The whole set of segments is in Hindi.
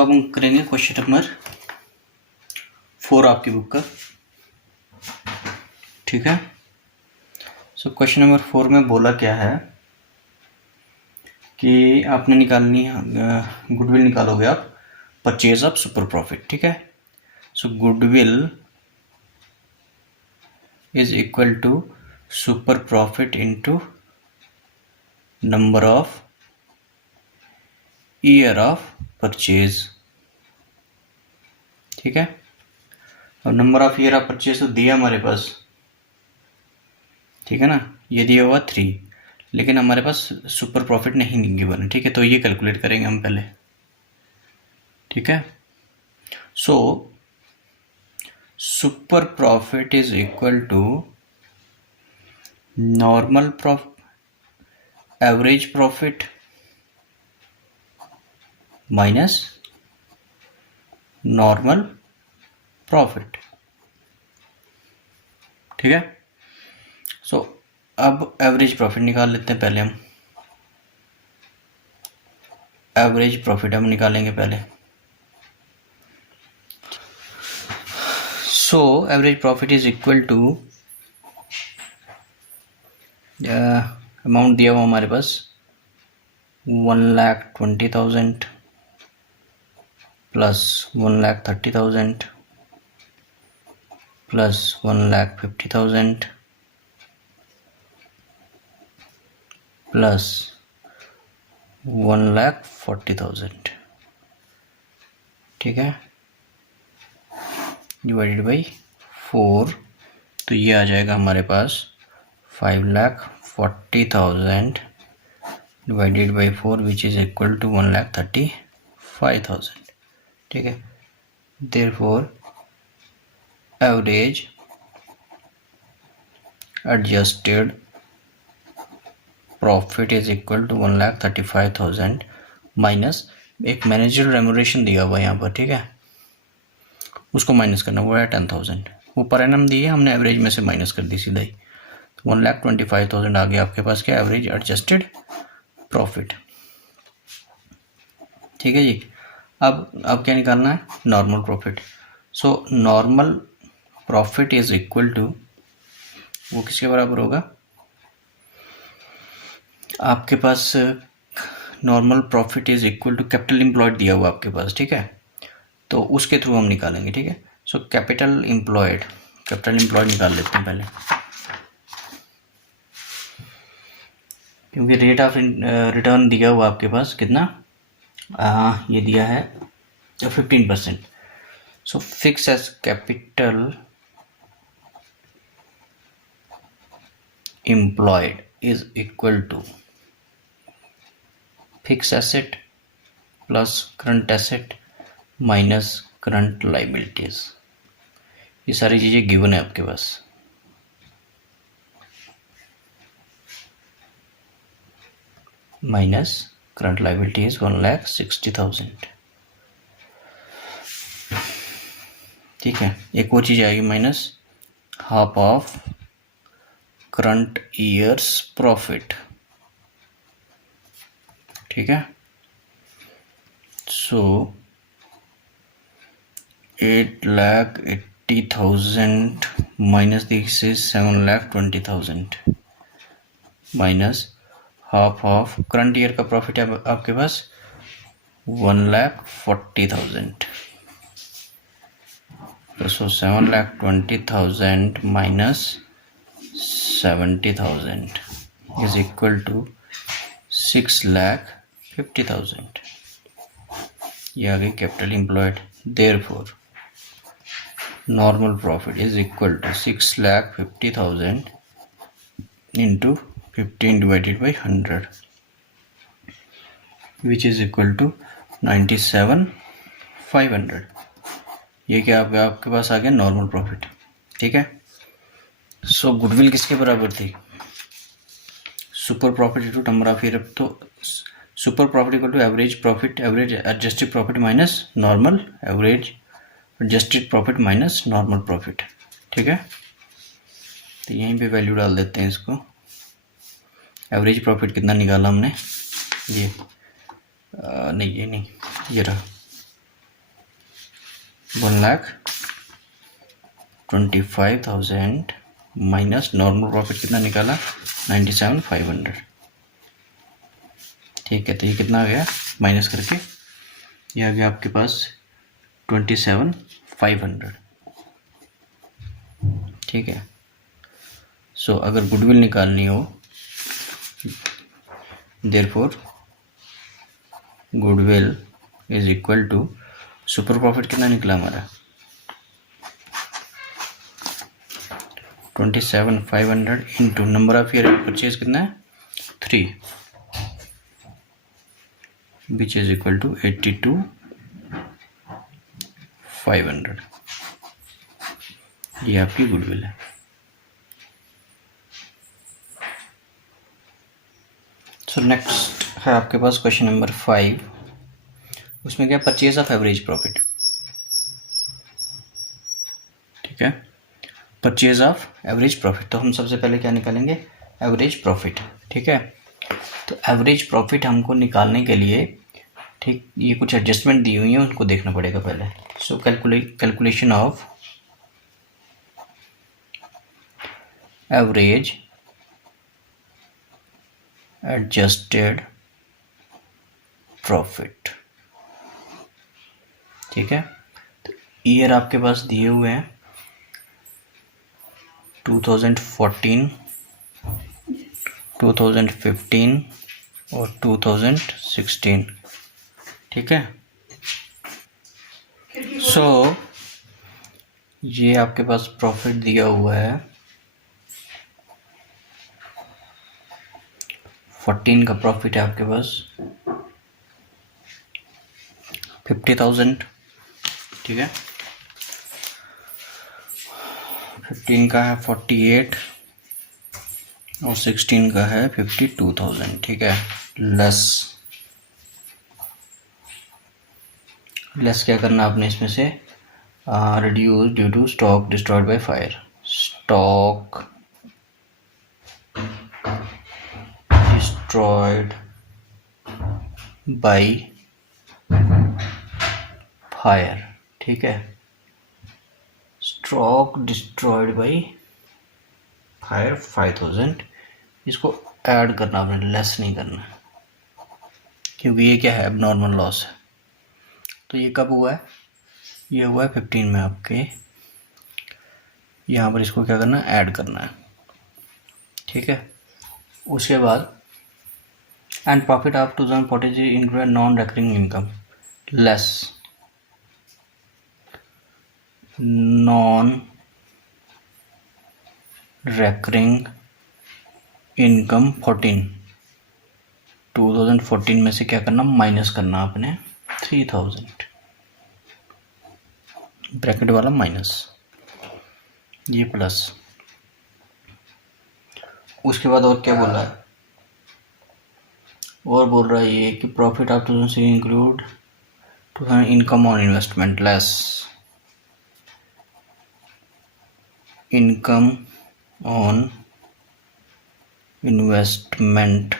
अब हम करेंगे क्वेश्चन नंबर 4 आपकी बुक का। ठीक है। क्वेश्चन नंबर 4 में बोला क्या है कि आपने निकालनी गुडविल निकालोगे आप परचेज ऑफ सुपर प्रॉफिट। ठीक है। Goodwill is equal to super profit into number of year of purchase. ठीक है। और number of year of purchase तो दिया हमारे पास, ठीक है ना, ये दिया हुआ 3, लेकिन हमारे पास सुपर प्रॉफिट नहीं गिवन है। ठीक है, तो ये कैलकुलेट करेंगे हम पहले। ठीक है। Super profit is equal to normal average profit minus normal profit. ठीक है। अब एवरेज प्रॉफिट निकाल लेते हैं पहले हम। एवरेज प्रॉफिट हम निकालेंगे पहले। Average profit is equal to amount दिया हुआ हमारे पास 1,20,000 प्लस 1,30,000 प्लस 1,50,000 प्लस 1,40,000। ठीक है, डिवाइडेड बाई 4, तो ये आ जाएगा हमारे पास 5,40,000 divided by 4 which is equal to 1,35,000। ठीक है, therefore average adjusted profit is equal to 1,35,000 minus एक मैनेजर रेम्यूनरेशन दिया हुआ है यहाँ पर। ठीक है, उसको माइनस करना, वो है 10,000। वो पर एनम दी है, हमने एवरेज में से माइनस कर दी सीधा ही, तो 1,25,000 आ गया आपके पास क्या, एवरेज एडजस्टेड प्रॉफिट। ठीक है जी। अब क्या निकालना है, normal profit. Normal profit is equal to, वो किसके बराबर होगा, आपके पास normal profit is equal to capital employed दिया हुआ आपके पास। ठीक है, तो उसके थ्रू हम निकालेंगे। ठीक है, कैपिटल एम्प्लॉयड निकाल लेते हैं पहले, क्योंकि रेट ऑफ रिटर्न दिया हुआ आपके पास कितना, ये दिया है 15%। Fix as capital employed is equal to fix asset plus current asset minus current liabilities. ये सारी चीज़ें गिवन है आपके पास। Minus current liabilities 1,60,000। ठीक है, एक और चीज़ आएगी minus half of current years profit. ठीक है, 8,80,000 minus this is 7,20,000 minus half of current year का प्रॉफिट है आपके पास 1,40,000। So 7,20,000 minus 70,000 is equal to 6,50,000। ये आ गई capital employed. Therefore normal profit is equal to 6,50,000 into 15 divided by 100 which is equal to 97,500। ये क्या आपके पास आ गया नॉर्मल प्रॉफिट। ठीक है, गुडविल किसके बराबर थी, super profit into number of year. तो super profit equal to average profit, average adjusted profit minus normal, average adjusted profit minus normal profit. ठीक है, तो यहीं पे वैल्यू डाल देते हैं इसको। एवरेज प्रॉफिट कितना निकाला हमने, ये नहीं, ये नहीं, ये रहा 1,25,000 माइनस नॉर्मल प्रॉफिट कितना निकाला 97,500। ठीक है, तो ये कितना आ गया माइनस करके, ये आ गया आपके पास 27,500। ठीक है, सो अगर गुडविल निकालनी हो, therefore goodwill is equal to super profit कितना निकला हमारा 27,500 into number of year purchase कितना है 3, विच इज इक्वल टू 82,500। ये आपकी गुडविल है। सो नेक्स्ट है आपके पास क्वेश्चन नंबर 5। उसमें क्या परचेज ऑफ एवरेज प्रॉफिट। ठीक है, परचेज ऑफ एवरेज प्रॉफिट, तो हम सबसे पहले क्या निकालेंगे एवरेज प्रॉफिट। ठीक है, तो एवरेज प्रॉफिट हमको निकालने के लिए, ठीक, ये कुछ एडजस्टमेंट दी हुई है, उनको देखना पड़ेगा पहले। So calculation of average adjusted profit. ठीक है, तो ईयर आपके पास दिए हुए हैं 2014, 2015 और 2016। ठीक है, सो ये आपके पास प्रॉफिट दिया हुआ है 14 का प्रॉफिट है आपके पास 50,000। ठीक है, 15 का है 48 और 16 का है 52,000। ठीक है, लेस क्या करना आपने इसमें से, reduce due to stock destroyed by fire. Stock destroyed by fire. ठीक है, स्टॉक डिस्ट्रॉयड बाय फायर 5,000, इसको ऐड करना आपने, लेस नहीं करना, क्योंकि ये क्या है एबनॉर्मल लॉस है। तो ये कब हुआ है, ये हुआ है 15 में आपके, यहाँ पर इसको क्या करना है ऐड करना है। ठीक है, उसके बाद and profit of 2040 include non recurring income less non recurring income 2014 में से क्या करना माइनस करना आपने 3,000, ब्रैकेट वाला माइनस, ये प्लस। उसके बाद और क्या बोल रहा है, और बोल रहा है ये कि profit of 2000 include income on investment less income on investment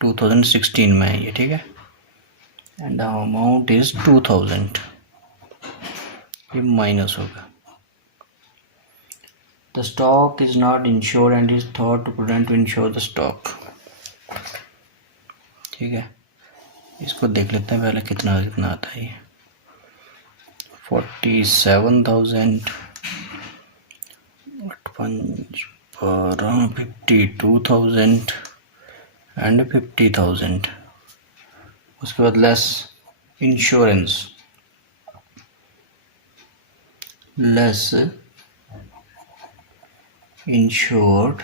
2016 में है ये। ठीक है, एंड अमाउंट इज 2,000, ये माइनस होगा। The stock is not insured and is thought to prudent to insure the stock. ठीक है, इसको देख लेते हैं पहले कितना कितना आता है ये 47,000 52,000 एंड 50,000। उसके बाद less insurance, less insured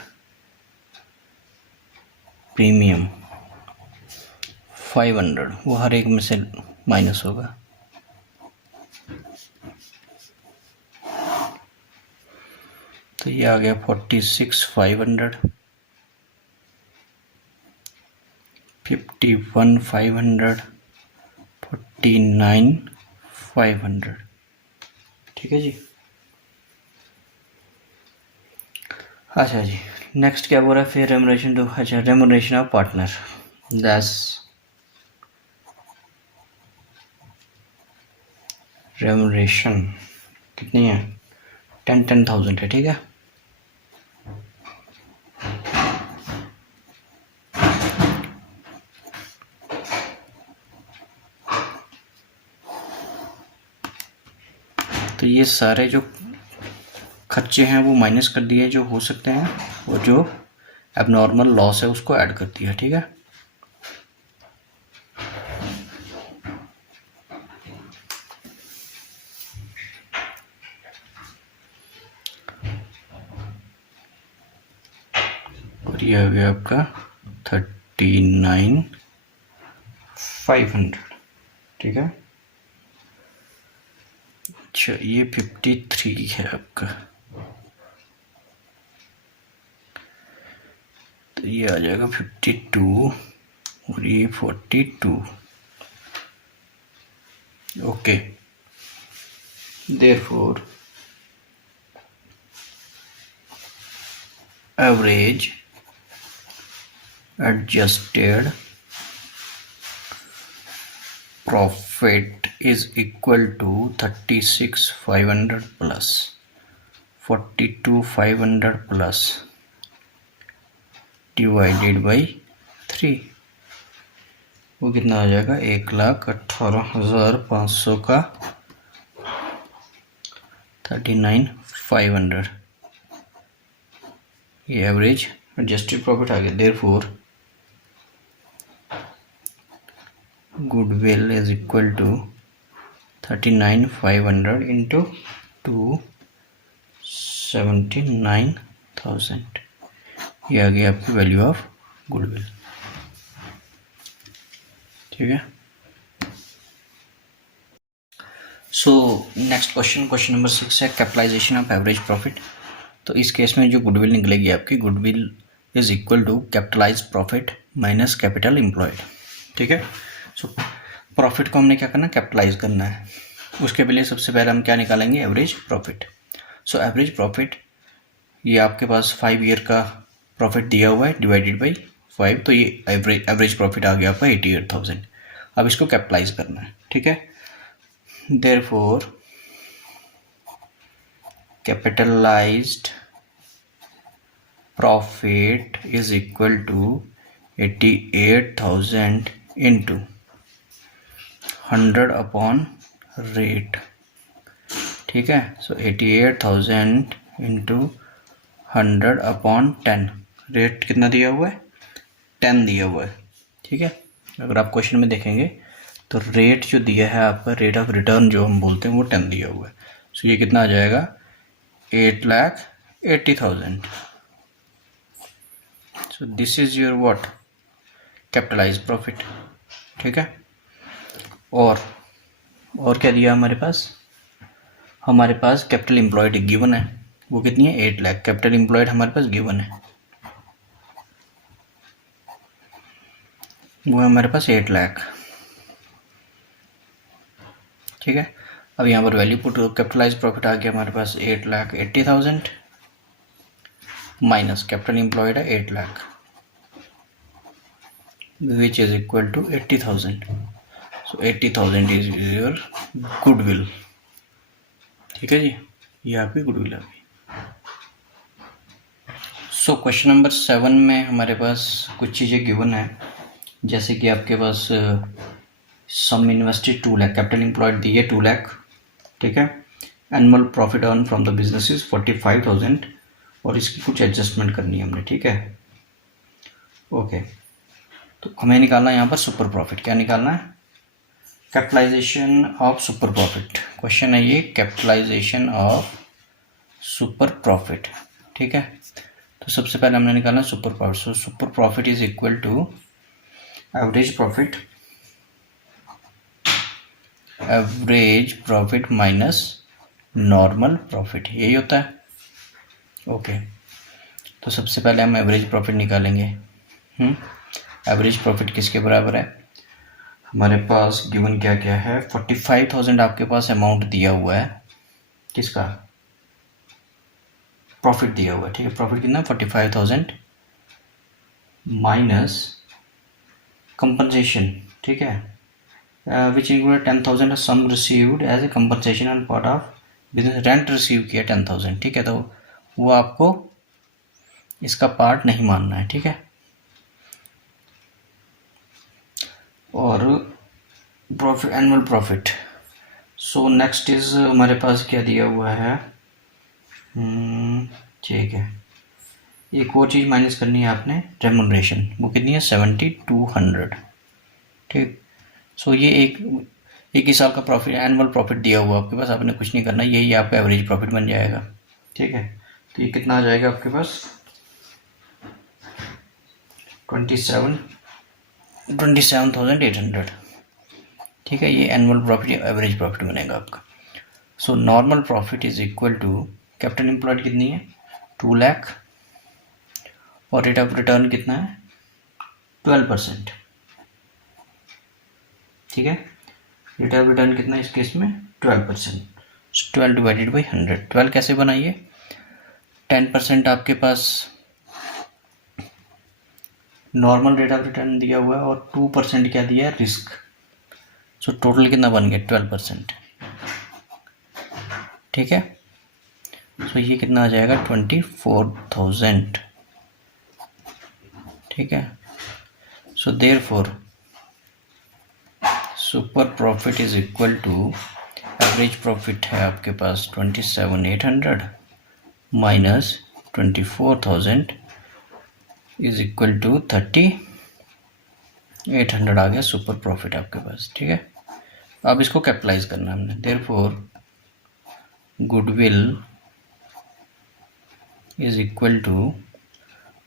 premium 500, वो हर एक में से माइनस होगा। तो ये आ गया 46,500, 51,500, 49,500। ठीक है जी। अच्छा जी, नेक्स्ट क्या बोल रहा है फिर रेमुनरेशन टू, अच्छा remuneration of partner, that's remuneration कितनी है, 10,000 है, ठीक है। तो ये सारे जो खर्चे हैं वो माइनस कर दिए जो हो सकते हैं, और जो एबनॉर्मल लॉस है उसको ऐड कर दिया, ठीक है। और ये आ गया आपका 39,500, ठीक है। अच्छा, ये 53 है आपका, तो ये आ जाएगा 52 और ये 42। Okay, therefore average adjusted profit is equal to 36,500 plus 42,500 plus divided by 3। वो कितना आ जाएगा, 1,18,500 का 39,500, ये एवरेज एडजस्टेड प्रॉफिट आ गया। Therefore goodwill is equal to 39,500 into 279,000, ये आ गया आपकी वैल्यू ऑफ गुडविल, ठीक है। सो नेक्स्ट क्वेश्चन नंबर 6 है कैपिटलाइजेशन ऑफ एवरेज प्रॉफिट। तो इस केस में जो गुडविल निकलेगी आपकी, goodwill is equal to capitalize profit minus capital employed, ठीक है। सो प्रॉफिट को हमने क्या करना है, कैपिटलाइज करना है। उसके लिए सबसे पहले हम क्या निकालेंगे, average profit. So average profit, ये आपके पास 5 ईयर का प्रॉफिट दिया हुआ है डिवाइडेड बाई 5, तो ये एवरेज प्रॉफिट आ गया आपका 88,000। अब इसको कैपिटलाइज करना है, ठीक है। Therefore capitalized profit is equal to 88,000 into 100 upon rate, ठीक है। सो 88,000 इंटू 100 अपॉन 10, रेट कितना दिया हुआ है, 10 दिया हुआ है, ठीक है। अगर आप क्वेश्चन में देखेंगे तो रेट जो दिया है आपका, रेट ऑफ रिटर्न जो हम बोलते हैं, वो 10 दिया हुआ है। सो ये कितना आ जाएगा, 8,80,000। So this is your what, capitalize profit, ठीक है। और क्या दिया हमारे पास कैपिटल एम्प्लॉयड गिवन है, वो कितनी है, 8 लाख कैपिटल एम्प्लॉयड हमारे पास गिवन है, वो है हमारे पास 8 लाख, ठीक है। अब यहाँ पर वैल्यू पुट, कैपिटलाइज प्रॉफिट आ गया हमारे पास 8,80,000 माइनस कैपिटल एम्प्लॉयड है 8 lakh, which is equal to 80,000। So 80,000 is your goodwill, ठीक है जी, ये आपकी गुडविल आ गई। सो क्वेश्चन नंबर 7 में हमारे पास कुछ चीज़ें गिवन है, जैसे कि आपके पास सम इन्वेस्टेड 2 लाख, कैपिटल एम्प्लॉयड दी है 2 लाख, ठीक है। Annual profit earn from the business is 45,000, और इसकी कुछ एडजस्टमेंट करनी है हमने, ठीक है। ओके, तो हमें निकालना है यहाँ पर सुपर प्रॉफिट। क्या निकालना है, capitalization of super profit. Question है ये, कैपिटलाइजेशन ऑफ सुपर प्रॉफिट, ठीक है। तो सबसे पहले हमने निकालना है super profit. So super profit is equal to average profit minus normal profit, यही होता है। ओके, तो सबसे पहले हम एवरेज प्रॉफिट निकालेंगे। एवरेज प्रॉफिट किसके बराबर है, हमारे पास गिवन क्या क्या है, 45,000 आपके पास अमाउंट दिया हुआ है, किसका, प्रॉफिट दिया हुआ है, ठीक है। प्रॉफिट कितना, 45,000 माइनस कंपनसेशन, ठीक है, which include 10,000 sum received as a compensation on part of business rent receive किया 10,000, ठीक है, तो वो आपको इसका पार्ट नहीं मानना है, ठीक है। और profit, annual profit. So next is हमारे पास क्या दिया हुआ है, ठीक है, एक और चीज़ माइनस करनी है आपने, रेमुनरेशन, वो कितनी है 7200, ठीक। सो ये एक ही साल का प्रॉफिट, एनुअल प्रॉफिट दिया हुआ आपके पास, आपने कुछ नहीं करना, यही आपका एवरेज प्रॉफिट बन जाएगा, ठीक है। तो ये कितना आ जाएगा आपके पास 27,800, ठीक है। ये एनुअल प्रॉफिट या एवरेज प्रॉफिट बनेगा आपका। So normal profit is equal to, capital employed कितनी है 2 लाख, और रेट ऑफ रिटर्न कितना है 12%, ठीक है। रेट ऑफ रिटर्न कितना है इस केस में 12%, 12 डिवाइडेड बाई 100, 12 कैसे बनाइए, 10% आपके पास नॉर्मल रेट ऑफ रिटर्न दिया हुआ है और 2% क्या दिया है रिस्क, सो टोटल कितना बन गया 12%, ठीक है। सो ये कितना आ जाएगा 24,000, ठीक है। So therefore super profit is equal to, average profit है आपके पास 27,800 माइनस 24,000 इज इक्वल टू 30,800 आ गया सुपर प्रॉफिट आपके पास, ठीक है। अब इसको कैपिटलाइज करना है हमने, therefore goodwill is equal to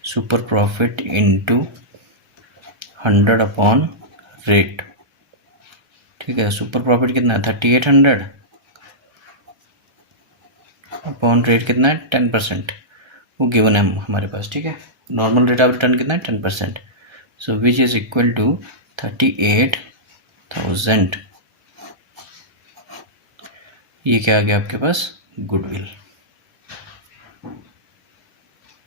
super profit into 100 upon rate, ठीक है। सुपर प्रॉफिट कितना है 3800 अपॉन रेट कितना है 10%, वो गिवन है हमारे पास, ठीक है। नॉर्मल रेट ऑफ रिटर्न कितना है 10%, सो विच इज इक्वल टू 38,000, ये क्या आ गया आपके पास गुडविल।